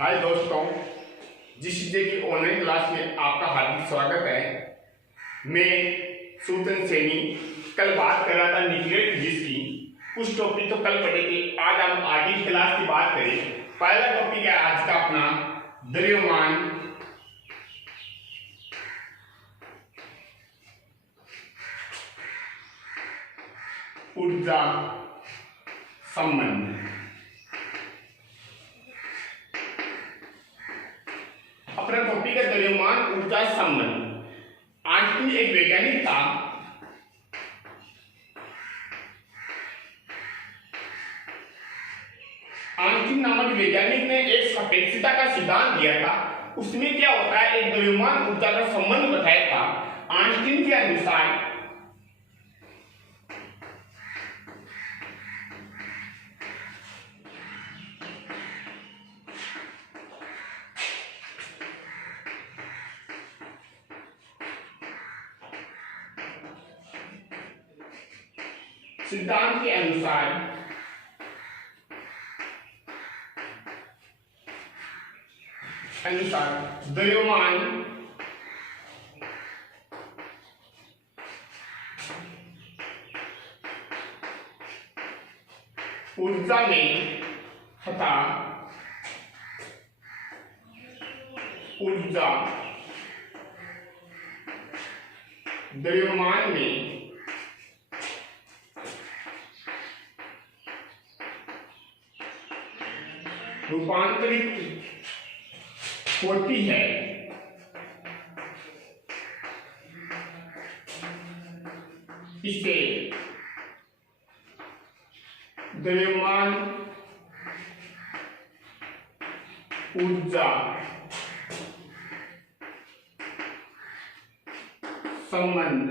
हाय दोस्तों, जीसीजे की online class में आपका हार्दिक स्वागत है। मैं सूतन सैनी कल बात कर रहा था न्यूक्लियर फिजिक्स की। कुछ टॉपिक तो कल पढ़े थे, आज हम आगे की क्लास की बात करें। पहला टॉपिक है आज का अपना द्रव्यमान ऊर्जा संबंध। अपना टॉपिक है द्रव्यमान ऊर्जा संबंध। आइंस्टीन एक वैज्ञानिक था। आइंस्टीन नामक वैज्ञानिक ने एक सापेक्षता का सिद्धांत दिया था। उसमें क्या होता है, एक द्रव्यमान ऊर्जा का संबंध बताया था। आइंस्टीन के अनुसार सिद्धांत के अनुसार द्रव्यमान ऊर्जा में तथा ऊर्जा द्रव्यमान में रूपांतरित होती है। इसे द्रव्यमान ऊर्जा संबंध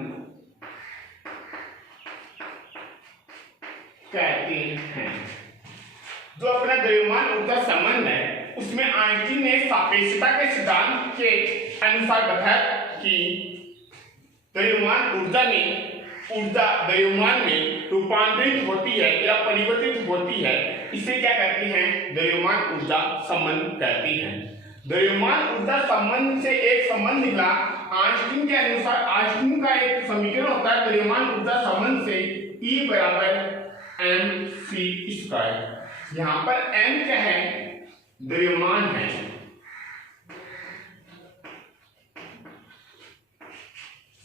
कहते हैं। जो अपना द्रव्यमान ऊर्जा संबंध है, उसमें आइंस्टीन ने सापेक्षता के सिद्धांत के अनुसार बताया कि द्रव्यमान द्रव्यमान में रूपांतरित होती है या परिवर्तित होती है। इसे क्या कहते हैं, द्रव्यमान ऊर्जा संबंध कहते हैं। द्रव्यमान ऊर्जा संबंध से एक संबंध निकला। आइंस्टीन के अनुसार आइंस्टीन का एक समीकरण होता है द्रव्यमान ऊर्जा संबंध से, E बराबर mc²। यहाँ पर m क्या है, द्रव्यमान है।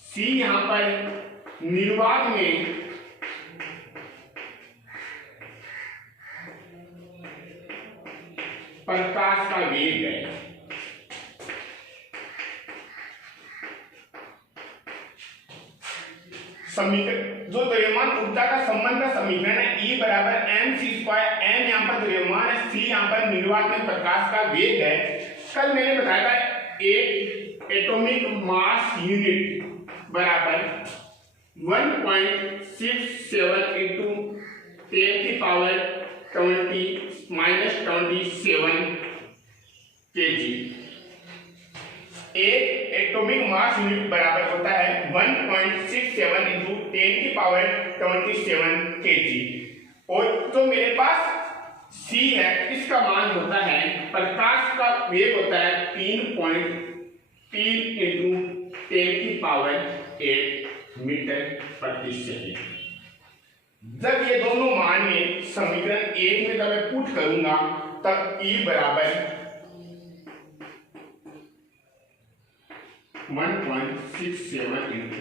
c यहाँ पर निर्वात में प्रकाश का वेग है। समीकरण जो द्रव्यमान ऊर्जा का संबंध का समीकरण है, E बराबर mc²। m यहाँ पर द्रव्यमान है, c यहाँ पर निर्वात में प्रकाश का वेग है। कल मैंने बताया था एक एटॉमिक मास यूनिट बराबर 1.67 into 10⁻20⁻27 kg। एक एटॉमिक मास यूनिट बराबर होता है 1.67 into 10⁻27 kg। और जो मेरे पास c है, इसका मान होता है, प्रकाश का वेग होता है 3.3 into 10⁸ मीटर प्रति सेकेंड। जब ये दोनों मान में समीकरण 1 में जब मैं पुट करूंगा, तब E बराबर 1.67 into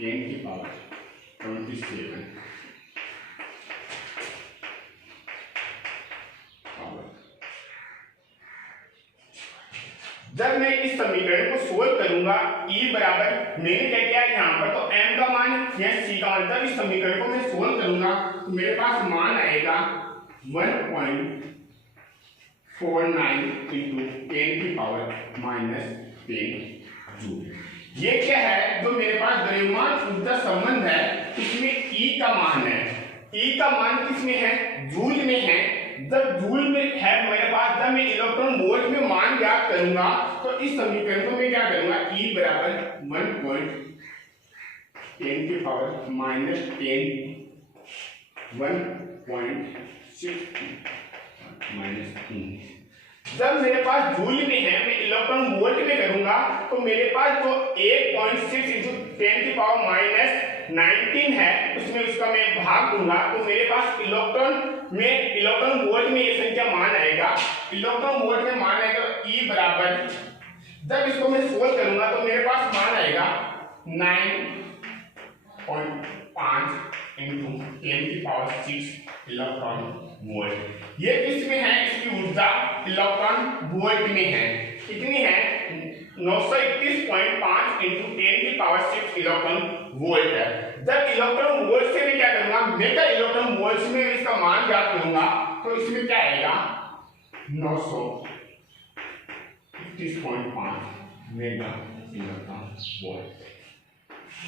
10⁻27 जब मैं इस समीकरण को सोल्व करूंगा, E बराबर मैंने क्या किया यहाँ पर, तो m का मान या c का मान, जब इस समीकरण को मैं सोल्व करूंगा तो मेरे पास मान आएगा 1.49 into 10⁻10 जूल। ये क्या है, जो मेरे पास द्रव्यमान ऊर्जा संबंध है, इसमें E का मान है। E का मान किसमें है, जूल में है। जब जूल में है मेरे पास, जब मैं इलेक्ट्रॉन वोल्ट में मान ज्ञात करूंगा, तो इस समीकरण को मैं क्या करूंगा, E बराबर 1.10⁻10 1.6 -3 जब मेरे पास जूल में है, मैं इलेक्ट्रॉन वोल्ट में करूंगा तो मेरे पास जो 1.6 × 10⁻⁻19 है उसमें उसका मैं भाग दूंगा तो मेरे पास इलेक्ट्रॉन वोल्ट में ये संख्या मान आएगा। इलेक्ट्रॉन वोल्ट में मान आएगा E बराबर, जब इसको मैं सोल्व करूंगा तो मेरे पास मान आएगा 9.5 × 10⁻⁶ इलेक्ट्रॉन वोल्ट। ये किसमें है? इसकी ऊर्जा इलेक्ट्रॉन वोल्ट में है। कितनी है? 921.5 × 10⁻⁶ इलेक्ट्रॉन वोल्ट है। जब इलेक्ट्रॉन वोल्ट से मैं क्या करूंगा, मेगा इलेक्ट्रॉन वोल्ट में इसका मान ज्ञात करूंगा तो इसमें क्या आएगा 921.5 मेगा इलेक्ट्रॉन वोल्ट।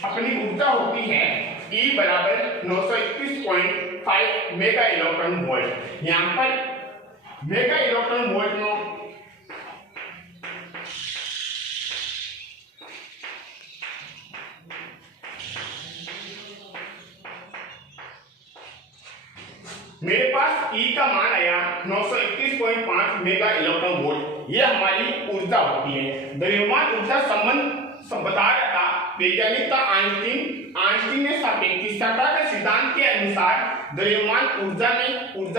अपनी ऊर्जा होती है E बराबर 921.5 मेगा इलेक्ट्रॉन वोल्ट। यहाँ पर मेगा इलेक्ट्रॉन वोल्ट में मेरे पास E का मान आया 921.5 मेगा इलेक्ट्रॉन वोल्ट। ये हमारी ऊर्जा होती है। द्रव्यमान ऊर्जा संबंध बता रहा था वैज्ञानिक था आइंस्टीन ने सापेक्षिकता के सिद्धांत के अनुसार द्रव्यमान ऊर्जा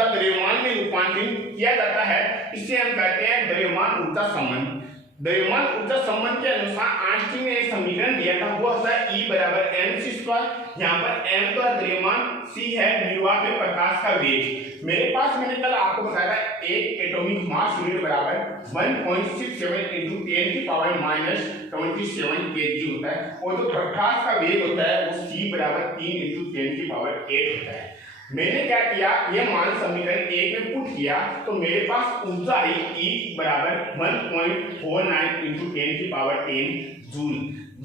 द्रव्यमान में रूपांतरित किया जाता है। इसे हम कहते हैं द्रव्यमान ऊर्जा संबंध। द्रव्यमान ऊर्जा संबंध के अनुसार आइंस्टीन ने एक समीकरण दिया था, वो होता है E बराबर mc²। यहाँ पर m का द्रव्यमान, c है निर्वात में प्रकाश का वेग। मेरे पास मैंने कल आपको बताया था एक एटॉमिक मास यूनिट बराबर 1.67 × 10⁻⁻27 kg होता है और जो प्रकाश का वेग होता है वो c बराबर 3 × 10⁸ होता है। मैंने क्या किया, ये मान समीकरण 1 में पुट किया तो मेरे पास ऊर्जा आई E बराबर 1.49 × 10⁻10 जूल।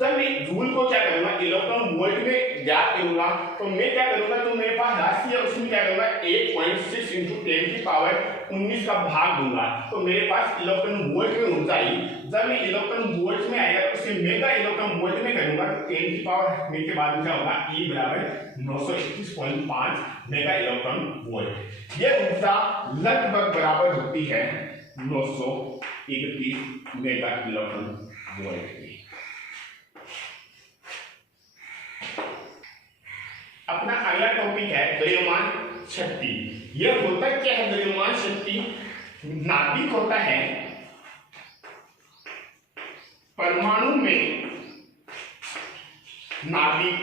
जब मैं जूल को क्या करूंगा इलेक्ट्रॉन वोल्ट में ज्ञात करूंगा तो मैं क्या करूंगा, तो मेरे पास राशि है उसमें क्या करूंगा 1.6 × 10⁻19 का भाग दूंगा तो मेरे पास इलेक्ट्रॉन वोल्ट में ऊर्जा आई। जब मैं इलेक्ट्रॉन वोल्ट में आएगा तो उसे मेगा इलेक्ट्रॉन वोल्ट में करूंगा तो 10 की पावर में के बाद क्या होगा E बराबर 921.5 मेगा इलेक्ट्रॉन वोल्ट। ये ऊर्जा लगभग बराबर होती है 931 मेगा इलेक्ट्रॉन वोल्ट की। अपना अगला टॉपिक है द्रव्यमान शक्ति। यह होता क्या है द्रव्यमान शक्ति? नाभिक होता है, परमाणु में नाभिक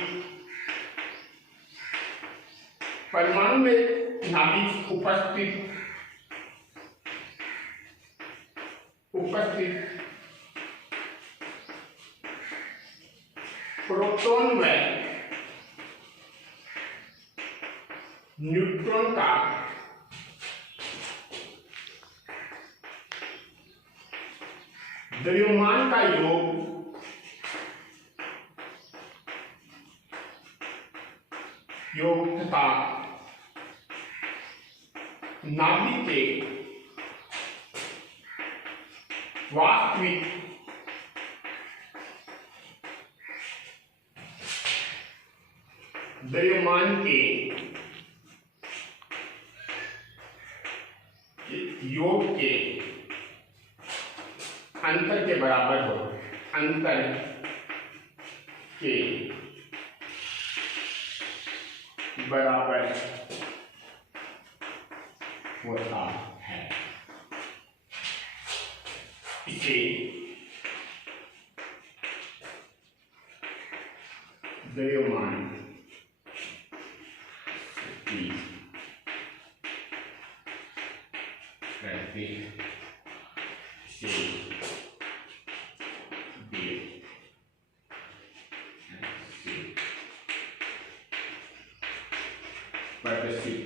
उपस्थित प्रोटॉन व न्यूट्रॉन का द्रव्यमान का योग तथा नाभिक के वास्तविक द्रव्यमान के योग के अंतर के बराबर हो, अंतर के बराबर होता है। इसे द्रव्यमान शक्ति कहते हैं। प्रदर्शित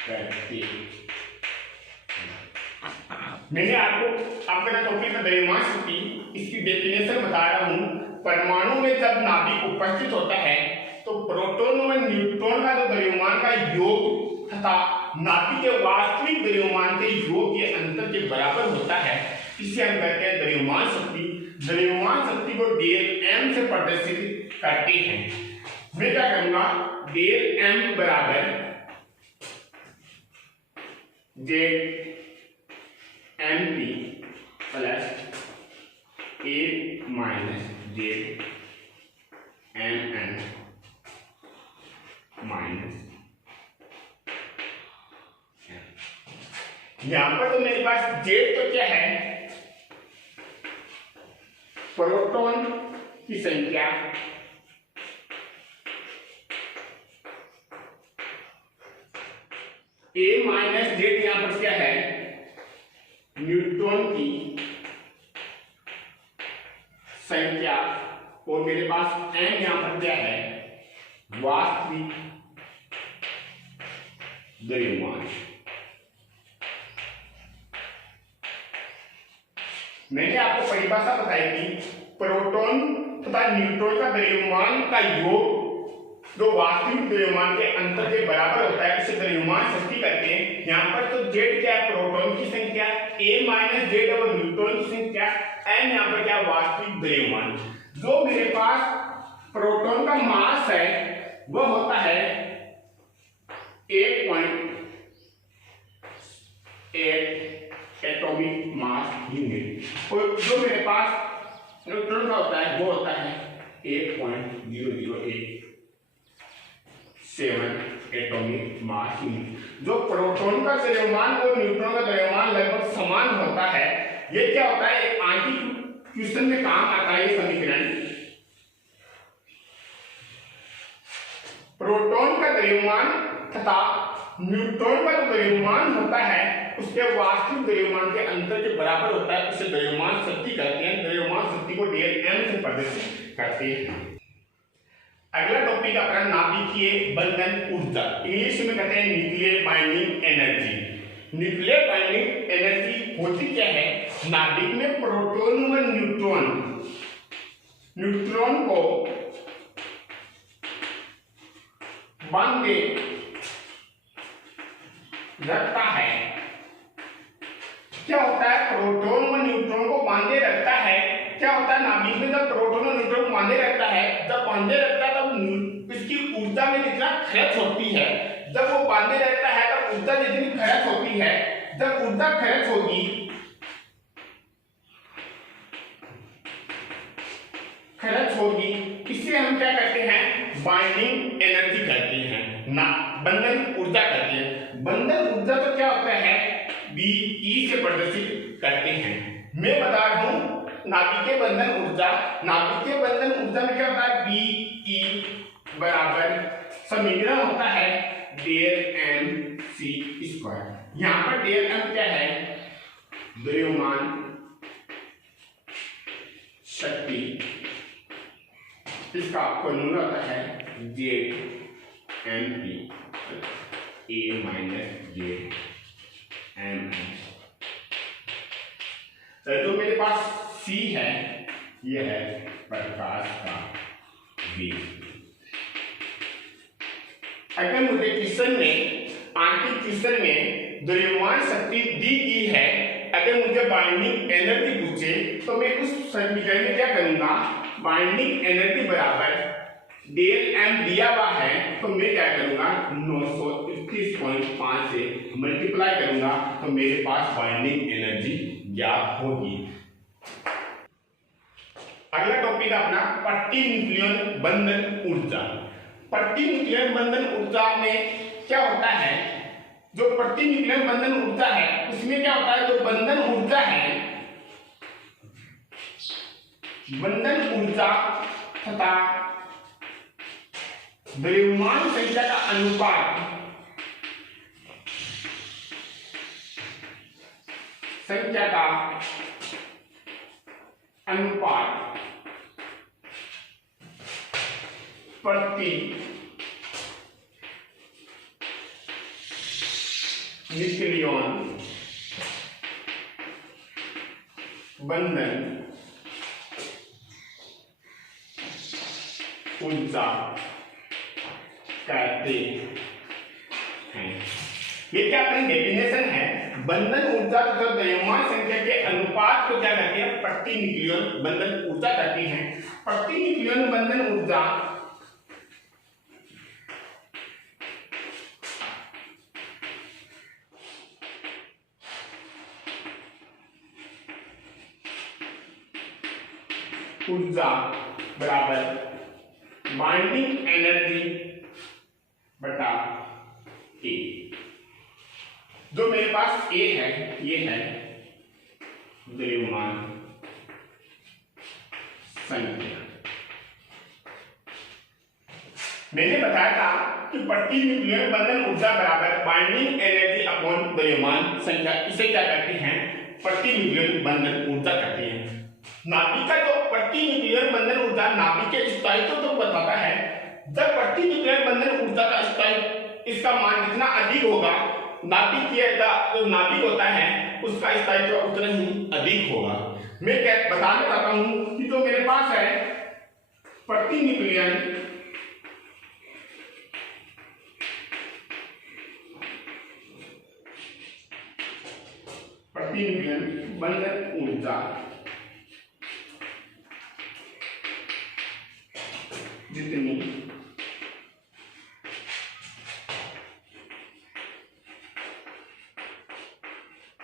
करते मैंने आपका टॉपिक है द्रव्यमान शक्ति, इसकी डेफिनेशन बता रहा हूं। परमाणु में जब नाभिक उपस्थित होता है तो प्रोटॉन और न्यूट्रॉन का जो द्रव्यमान का योग तथा नाभिक के वास्तविक द्रव्यमान के योग के अंतर के बराबर होता है। इसे हम कहते हैं द्रव्यमान शक्ति। द्रव्यमान शक्ति को डेल m से प्रदर्शित करते हैं। मैं क्या करूंगा, डेल m बराबर MP plus A minus Z MN minus, यहां पर तो मेरे पास जेड तो क्या है, प्रोटॉन की संख्या, A माइनस जेड यहां पर क्या है, न्यूट्रॉन की संख्या, और मेरे पास n यहां पर क्या है, वास्तविक द्रव्यमान। मैंने आपको परिभाषा बताई थी, प्रोटॉन तथा न्यूट्रॉन का द्रव्यमान का योग जो वास्तविक द्रव्यमान के अंतर के बराबर होता है उसे द्रव्यमान शक्ति कहते हैं। यहाँ पर तो जेड क्या है, प्रोटॉन की संख्या, ए माइनस जेड और न्यूट्रॉन की संख्या, एन यहाँ पर क्या वास्तविक द्रव्यमान। जो मेरे पास प्रोटॉन का मास है वह होता है 1.8 एटॉमिक मास यूनिट, और जो मेरे पास न्यूट्रॉन का होता है वो होता है 8.0087 एटॉमिक मास यूनिट। जो प्रोटॉन का द्रव्यमान और न्यूट्रॉन का द्रव्यमान लगभग समान होता है। ये क्या होता है, एक आंटी क्वेश्चन में काम आता है ये समीकरण। प्रोटॉन का द्रव्यमान तथा न्यूट्रॉन का जो द्रव्यमान होता है उसके वास्तविक द्रव्यमान के अंतर के बराबर होता है, उसे द्रव्यमान शक्ति कहते हैं। द्रव्यमान शक्ति को डेल एम से प्रदर्शित करते हैं। अगला टॉपिक अपना नाभिकीय बंधन ऊर्जा, इंग्लिश में कहते हैं nuclear binding energy. Nuclear binding energy होती क्या है, नाभिक में प्रोटॉन व न्यूट्रॉन को बांधे रखता है। क्या होता है, प्रोटॉन व न्यूट्रॉन को बांधे रखता है। क्या होता है, नाभिक में जब प्रोटॉन और न्यूट्रॉन को बांधे रखता है, जब बांधे रखता है तब इसकी ऊर्जा में जितना खर्च होती है, जब वो बांधे रहता है तब ऊर्जा जितनी खर्च होती है, जब ऊर्जा खर्च होगी इसे हम क्या कहते हैं, बाइंडिंग एनर्जी कहते हैं, ना बंधन ऊर्जा कहते हैं। बंधन ऊर्जा तो क्या होता है, BE से प्रदर्शित करते हैं। मैं बता रहा हूं नाभिकीय बंधन ऊर्जा, नाभिकीय बंधन ऊर्जा में क्या होता है, BE बराबर समीकरण होता है डेल MC²। यहां पर डेल M क्या है, द्रव्यमान शक्ति, इसका फॉर्मूला होता है ZMP A minus Z M. जो मेरे पास C है यह है प्रकाश का वेग। अगर मुझे क्वेश्चन में आंतरिक क्वेश्चन में द्रव्यमान शक्ति दी गई है, अगर मुझे बाइंडिंग एनर्जी पूछे तो मैं उस समीकरण में क्या करूंगा, बाइंडिंग एनर्जी बराबर डेल एम दिया हुआ है तो मैं क्या करूंगा 931.5 से मल्टीप्लाई करूंगा तो मेरे पास बाइंडिंग एनर्जी ज्ञात होगी। अगला टॉपिक अपना पट्टी न्यूक्लियन बंधन ऊर्जा। पट्टी न्यूक्लियन बंधन ऊर्जा में क्या होता है, जो पट्टी न्यूक्लियन बंधन ऊर्जा है उसमें क्या होता है, जो बंधन ऊर्जा है, बंधन ऊर्जा तथा द्रव्यमान संख्या का अनुपात, संख्या का अनुपात प्रति न्यूक्लियन बंधन ऊर्जा कहते हैं। ये क्या अपनी डेफिनेशन है, बंधन ऊर्जा तथा द्रव्यमान संख्या के अनुपात को क्या कहते हैं, प्रति न्यूक्लियन बंधन ऊर्जा कहते हैं। प्रति न्यूक्लियन बंधन ऊर्जा ऊर्जा बराबर बाइंडिंग एनर्जी बटा ए। जो मेरे पास ए है ये है द्रव्यमान संख्या। मैंने बताया था कि प्रति न्यूक्लियर बंधन ऊर्जा बराबर बाइंडिंग एनर्जी अपॉन द्रव्यमान संख्या। इसे क्या करते हैं? प्रति न्यूक्लियर बंधन ऊर्जा कहते हैं। नाभिक का जो प्रति न्यूक्लियर बंधन ऊर्जा नाभिक के स्थायित्व तो बताता है। जब प्रति न्यूक्लियर बंधन ऊर्जा का स्थायित्व इसका मान जितना अधिक होगा, नाभिक जो नाभिक होता है उसका स्थायित्व उतना ही अधिक होगा। मैं क्या बताना चाहता हूं कि जो मेरे पास है प्रति न्यूक्लियर बंधन ऊर्जा जितनी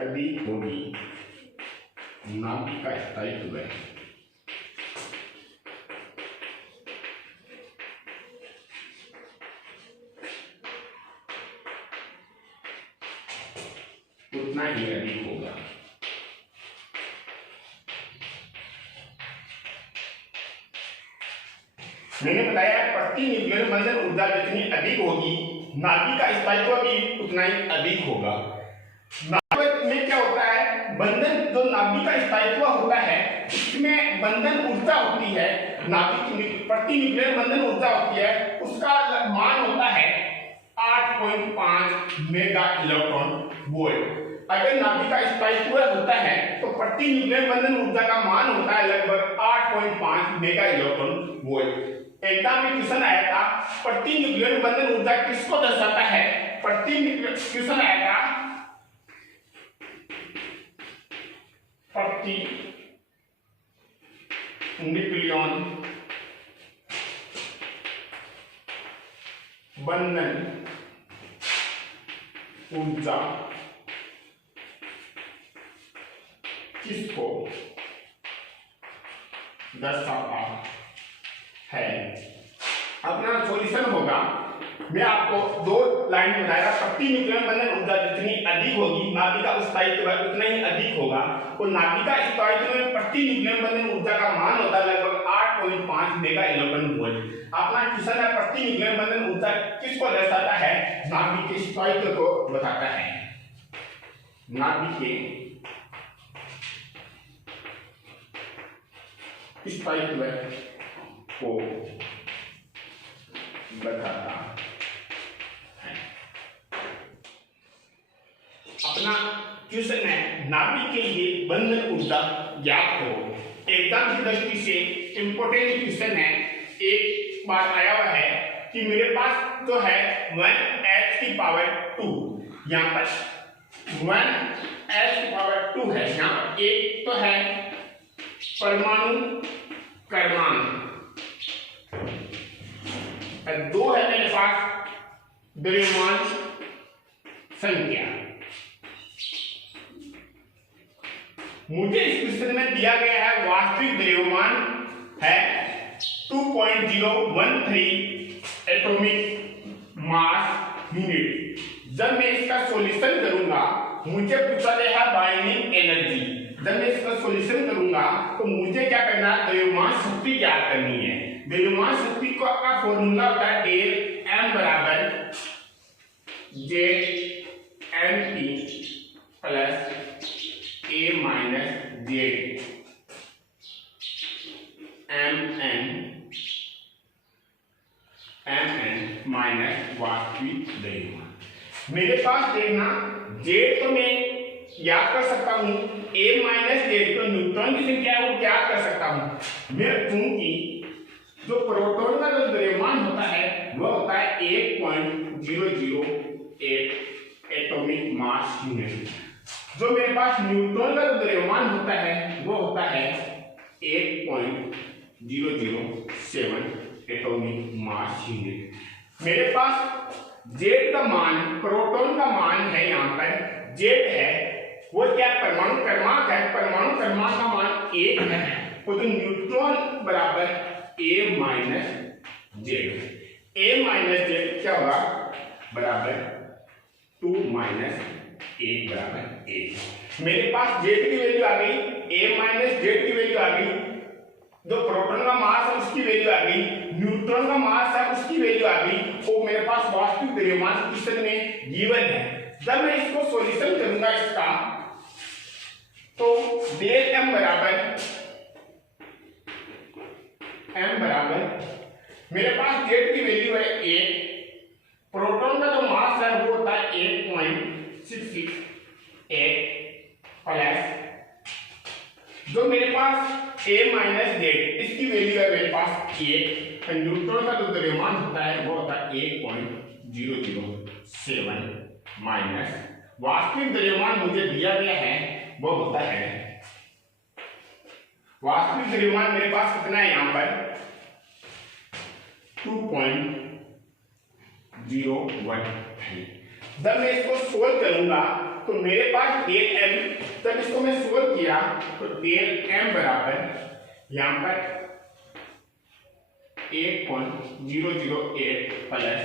अधिक होगी नाभिक का स्थायित्व है। उतना ही अधिक होगा। मैंने बताया प्रति न्यूक्लियर बंधन ऊर्जा जितनी अधिक होगी नाभिक का स्थायित्व भी उतना ही अधिक होगा। नाभिक में क्या होता है? बंधन जो नाभिक का स्थायित्व होता है इसमें बंधन ऊर्जा होती है, नाभिक प्रति न्यूक्लियर बंधन ऊर्जा होती है, उसका मान होता है 8.5 मेगा इलेक्ट्रॉन वोल्ट। अगर नाभिक का स्थायित्व होता है तो प्रति न्यूक्लियर बंधन ऊर्जा का मान होता है लगभग 8.5 मेगा इलेक्ट्रॉन वोल्ट। एग्जाम में क्वेश्चन आया था प्रति न्यूक्लियर बंधन ऊर्जा किसको दर्शाता है? प्रति न्यूक्लियर क्वेश्चन आया था प्रति न्यूक्लियन बंधन ऊर्जा किसको दर्शाता है? अपना सॉल्यूशन होगा, मैं आपको दो लाइन में बताएगा। प्रति न्यूक्लियर बंधन ऊर्जा जितनी अधिक होगी नाभिक का स्थायित्व उतना ही अधिक होगा। तो नाभिक का स्थायित्व में प्रति न्यूक्लियर बंधन ऊर्जा का मान होता है लगभग 8.5 मेगा इलेक्ट्रॉन वोल्ट। अपना क्वेश्चन है प्रति न्यूक्लियर बंधन ऊर्जा किसको दर्शाता है? नाभिक के स्थायित्व को बताता है। नाभिक के स्थायित्व को बताता है। अपना क्वेश्चन है नाभिक के लिए बंधन ऊर्जा ज्ञात करो। एग्जाम की दृष्टि से इंपोर्टेंट क्वेश्चन है। एक बार आया हुआ है कि मेरे पास जो है 1h⁻², यहाँ पर 1h⁻² है। यहाँ एक तो है परमाणु क्रमांक, दो है मेरे पास द्रव्यमान संख्या। मुझे इस क्वेश्चन में दिया गया है वास्तविक द्रव्यमान है 2.013 एटॉमिक मास यूनिट। जब मैं इसका सॉल्यूशन करूंगा मुझे पूछा गया बाइंडिंग एनर्जी। जब मैं इसका सॉल्यूशन करूंगा तो मुझे क्या करना है? द्रव्यमान शक्ति ज्ञात करनी है। द्रव्यमान शक्ति का फॉर्मूला होता है डेल एम बराबर J M T plus A minus Z M N minus वास्तविक द्रव्यमान। मेरे पास देखना जेड तो मैं याद कर सकता हूं, ए माइनस जेड तो न्यूट्रॉन की संख्या है वो याद कर सकता हूं मैं, क्योंकि जो प्रोटॉन का जो द्रव्यमान होता है वह होता है 1.008 एटॉमिक मास यूनिट। जो मेरे पास न्यूट्रॉन का जो द्रव्यमान होता है वो होता है 8.007 एटॉमिक मास यूनिट। मेरे पास जेड का मान, प्रोटॉन का मान है, यहाँ पर जेड है वो क्या परमाणु क्रमांक है, परमाणु क्रमांक का मान 1 है। तो न्यूट्रॉन बराबर a minus Z, a minus Z क्या होगा बराबर 2 माइनस 1 बराबर 1। मेरे पास जेड की वैल्यू आ गई, a माइनस जेड की वैल्यू आ गई, जो प्रोटॉन का मास है उसकी वैल्यू आ गई, न्यूट्रॉन का मास है उसकी वैल्यू आ गई, तो मेरे पास वास्तविक द्रव्यमान क्वेश्चन में गिवन है। जब मैं इसको सॉल्यूशन करूंगा इसका, तो डेल m बराबर मेरे पास जेड की वैल्यू है 1, प्रोटॉन का जो मास है वो होता है 8.66 प्लस जो मेरे पास a माइनस जेड इसकी वैल्यू है मेरे पास 1, न्यूट्रॉन का जो द्रव्यमान होता है वो होता है 8.007 माइनस वास्तविक द्रव्यमान मुझे दिया गया है वो होता है, वास्तविक द्रव्यमान मेरे पास कितना है यहाँ पर 2.01 है। जब मैं इसको सोल्व करूंगा तो मेरे पास डेल m, जब इसको मैं सोल्व किया तो डेल m बराबर यहाँ पर 8.008 प्लस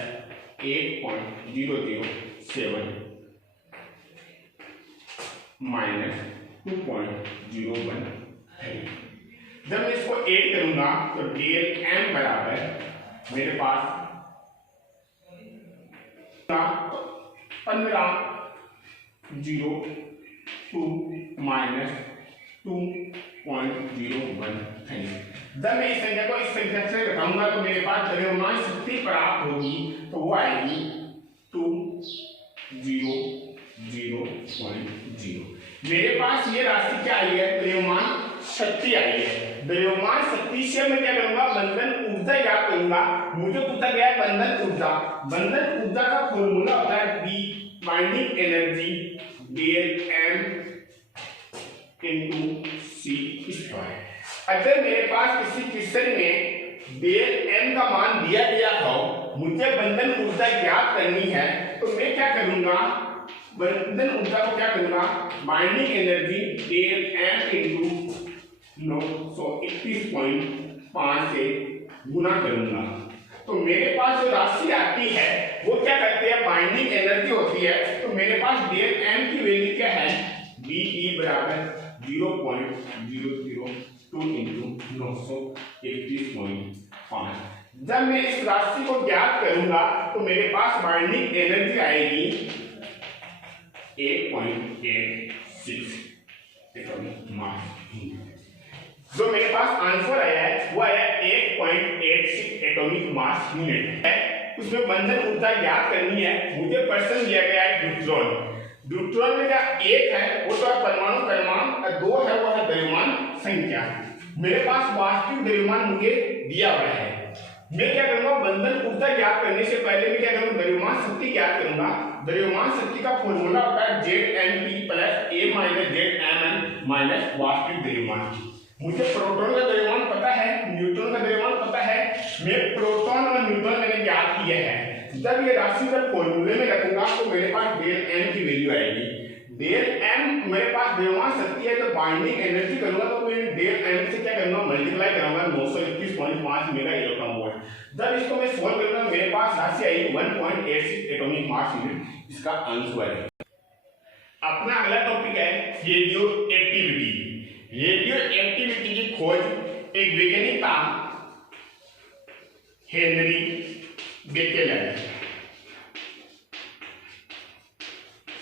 8.007 माइनस 2.01 है। जब मैं इसको ऐड करूंगा तो डेल m बराबर मेरे पास 15.02 माइनस 2.01 है। जब मैं इस संख्या को इस संख्या से घटाऊंगा तो मेरे पास द्रव्यमान शक्ति प्राप्त होगी, तो वो आएगी 2000.0। मेरे पास ये राशि क्या आई है, द्रव्यमान शक्ति आई है। द्रव्यमान शक्ति से मैं क्या करूंगा, बंधन ऊर्जा याद करूंगा। मुझे पूछा गया है बंधन ऊर्जा, बंधन ऊर्जा का फॉर्मूला होता है B binding energy del m into c square. अगर मेरे पास किसी क्वेश्चन में डेल m का मान दिया गया हो, मुझे बंधन ऊर्जा ज्ञात करनी है, तो मैं क्या करूंगा, बंधन ऊर्जा को क्या करूंगा, binding energy del m into 931.5 से गुना करूंगा। तो मेरे पास जो राशि आती है वो क्या करती है, बाइंडिंग एनर्जी होती है। तो मेरे पास डेल m की वैल्यू क्या है, Be बराबर 0.002 इंटू 931.5। जब मैं इस राशि को ज्ञात करूंगा तो मेरे पास बाइंडिंग एनर्जी आएगी 8.86 एटॉमिक मास। जो मेरे पास आंसर आया है वो आया 8.86 एटॉमिक मास यूनिट है। उसमें बंधन ऊर्जा ज्ञात करनी है। मुझे प्रश्न दिया गया है न्यूट्रॉन, न्यूट्रॉन में क्या एक है वो तो परमाणु क्रमांक, और दो है वो है द्रव्यमान संख्या। मेरे पास वास्तविक द्रव्यमान मुझे दिया हुआ है। मैं क्या करूंगा, बंधन ऊर्जा ज्ञात करने से पहले मैं क्या करूंगा, द्रव्यमान शक्ति ज्ञात करूंगा। द्रव्यमान शक्ति का फॉर्मूला होता है Znp plus a minus Zmn minus वास्तविक द्रव्यमान। मुझे प्रोटॉन का द्रव्यमान पता है, न्यूट्रॉन का द्रव्यमान पता है, मैं प्रोटॉन और न्यूट्रॉन मैंने ज्ञात किया है। जब ये राशि जब फॉर्मूले में रखूंगा तो मेरे पास डेल m की वैल्यू आएगी। डेल m मेरे पास द्रव्यमान शक्ति है, तो बाइंडिंग एनर्जी करूंगा तो मैं डेल m से क्या करूंगा, मल्टीप्लाई करूंगा 921.5 मेगा इलेक्ट्रॉन वोल्ट। जब इसको मैं सोल्व करूंगा मेरे पास राशि आई 1.86 एटॉमिक मास यूनिट। इसका आंसर है। अपना अगला टॉपिक है रेडियो एक्टिविटी। रेडियो एक्टिविटी की खोज एक वैज्ञानिक था हेनरी बेकेलर।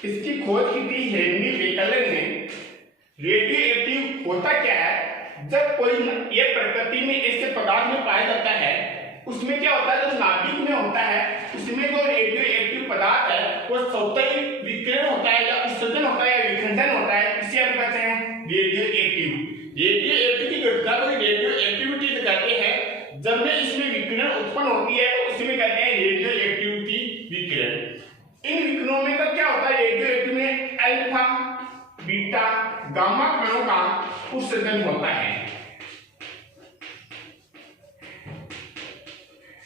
इसकी खोज की थी हेनरी बेकेलर ने। रेडियो एक्टिव होता क्या है, जब कोई ये प्रकृति में ऐसे पदार्थ में पाया जाता है, उसमें क्या होता है, जो नाभिक में होता है उसमें जो रेडियो एक्टिव पदार्थ है वो स्वतः विकिरण होता है या उत्सर्जन होता है या विखंडन होता है, इसे हम कहते हैं रेडियो एक्टिव। रेडियो एक्टिव की घटना को रेडियो एक्टिविटी कहते हैं। जब में इसमें विकिरण उत्पन्न होती है तो उसमें कहते हैं रेडियो एक्टिविटी विकिरण। इन विकिरणों में तो क्या होता है, रेडियो एक्टिव में अल्फा बीटा गामा कणों का उत्सर्जन होता है,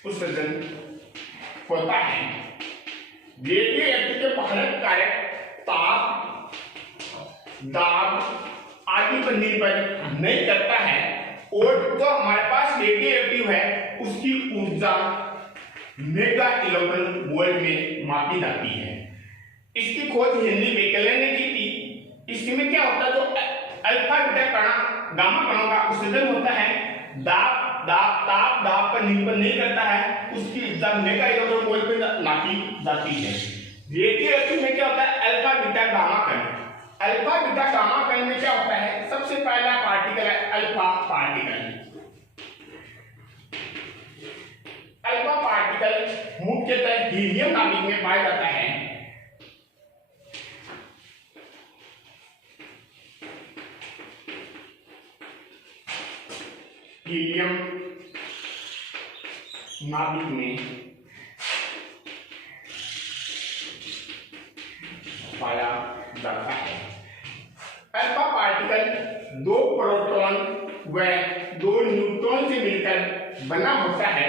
उत्सर्जन होता है। रेडियो एक्टिव के पहले कारक ताप, दाब आदि पर निर्भर नहीं करता है। और जो हमारे पास रेडियो एक्टिव है उसकी ऊर्जा मेगा इलेक्ट्रॉन वोल्ट में मापी जाती है। इसकी खोज हेनरी बेकेलर ने की थी। इसमें क्या होता है, जो अल्फा बीटा कण गामा कणों का उत्सर्जन होता है, दाब पर निर्भर नहीं करता है, उसकी ऊर्जा मेगा इलेक्ट्रॉन वोल्ट में नापी जाती है। रेडियो एक्टिव में क्या होता है, अल्फा बीटा गामा कण। अल्फा बीटा गामा कण में क्या होता है, सबसे पहला पार्टिकल है अल्फा पार्टिकल। अल्फा पार्टिकल मुख्यतः हीलियम नाभिक में पाया जाता है। हीलियम नाभिक में पाया जाता है। अल्फा पार्टिकल 2 प्रोटॉन व 2 न्यूट्रॉन से मिलकर बना होता है।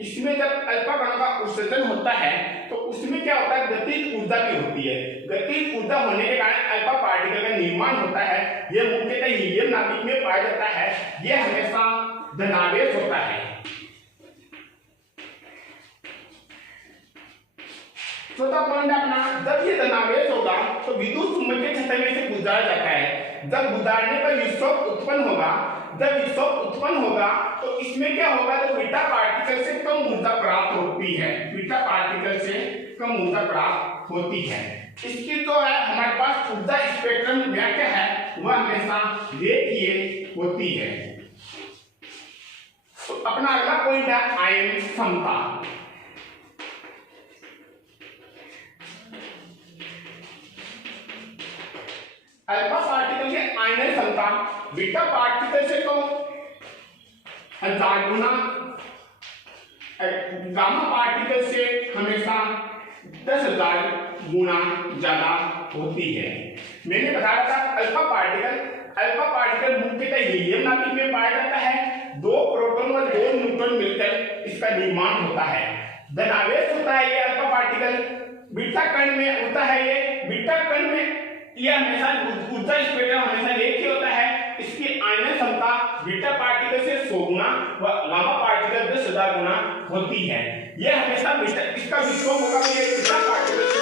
इसमें जब अल्फा कण का उत्सर्जन होता है तो उसमें क्या होता है, गतिज ऊर्जा भी होती है। गतिज ऊर्जा होने के कारण अल्फा पार्टिकल का निर्माण होता है। यह मुख्यतः हीलियम नाभिक में पाया जाता है। यह हमेशा धनावेश होता है। चौथा पॉइंट अपना, जब ये धनावेश होगा तो विद्युत चुंबकीय क्षेत्र में से गुजारा जाता है। जब गुजारने पर विक्षोभ उत्पन्न होगा, जब विक्षोभ उत्पन्न होगा तो इसमें क्या होगा, तो बीटा पार्टिकल से कम ऊर्जा प्राप्त होती है। बीटा पार्टिकल से कम ऊर्जा प्राप्त होती है। इसकी जो है हमारे पास ऊर्जा स्पेक्ट्रम व्याख्या है वह हमेशा रेखीय होती है। तो अपना अगला पॉइंट है आयन क्षमता। अल्फा पार्टिकल की आयन क्षमता बीटा पार्टिकल से तो 1000 गुना, गामा पार्टिकल से हमेशा 10,000 गुना ज्यादा होती है। मैंने बताया था अल्फा पार्टिकल मुख्यतः हीलियम नाभिक में पाया जाता है। 2 प्रोटॉन और 2 न्यूट्रॉन मिलकर इसका निर्माण होता है। धनावेश होता है ये अल्फा पार्टिकल। बीटा कण में होता है ये। बीटा कण में यह हमेशा ऊर्जा स्पेक्ट्रम हमेशा रेखीय होता है। इसकी आयन क्षमता बीटा पार्टिकल से 100 गुना व गामा पार्टिकल 10,000 गुना होती है। यह हमेशा इसका विक्षोभ होगा, ये बीटा पार्टिकल से